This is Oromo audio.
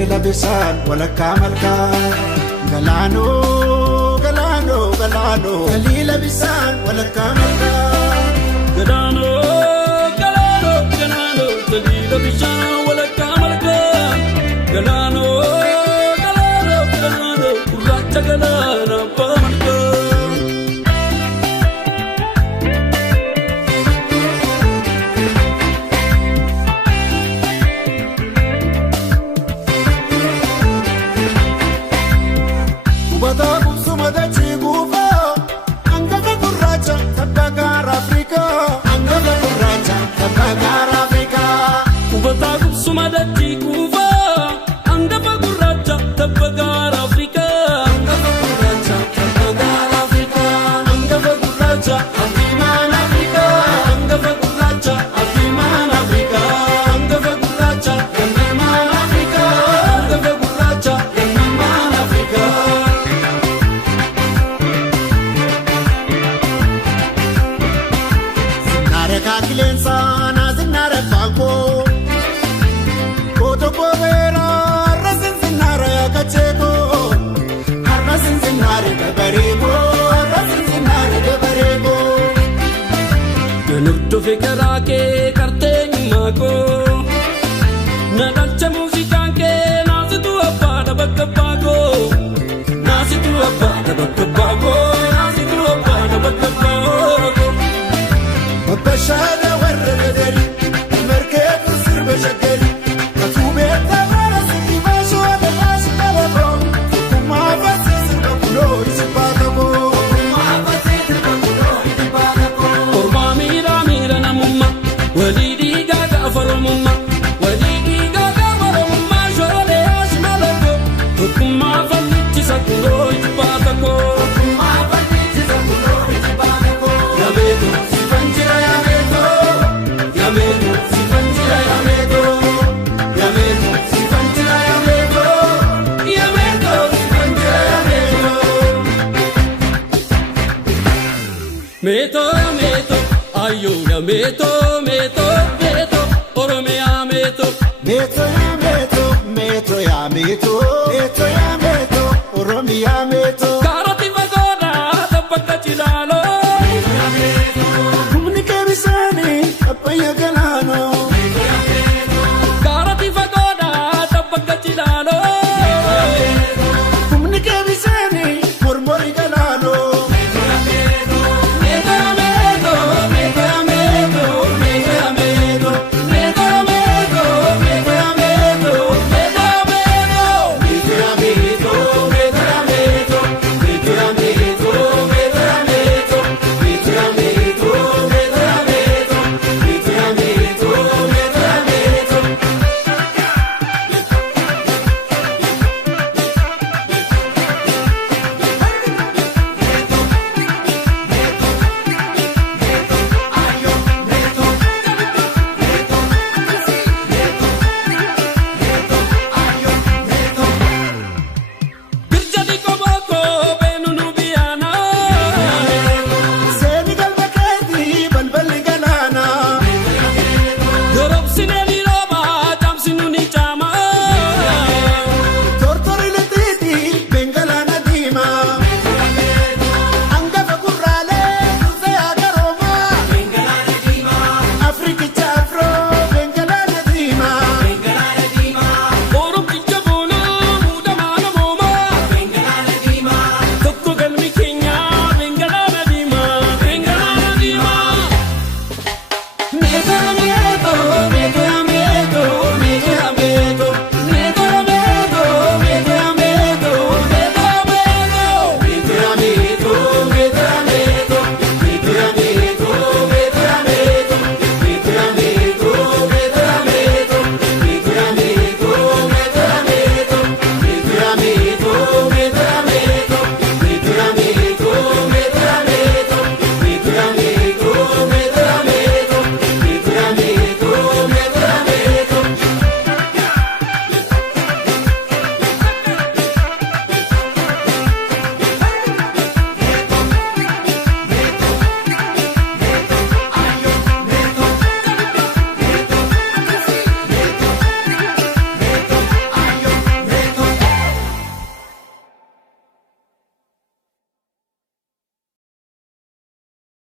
Galila bisaan walakkaa malkaa Galaano, galaano, galaano Galila bisaan walakkaa malkaa Galaano, galaano, galaano Galila bisaan walakkaa malkaa Galaano, galaano, galaano Gurraacha galaana abbaa malkaa Nurtufe karake karteenyummaa koo Nadalcha muuziqaan kee naasitu abbaadha bakka abbaa koo Naasitu abbaadha bakka abbaa koo Naasitu abbaadha bakka abbaa koo Babbashaadha warra gadari Markeetu sirba shaggari Katuu beektaa bara sitti baashoo adda baashii dhala koo Tokkummaa fassii sirba kuloo isi baata koo Meto, meto, ayuna meto, meto, meto, Oromia meto. Meto ya meto, meto ya meto, meto ya meto, Oromia meto. Karati magoda, tapaka chilalo.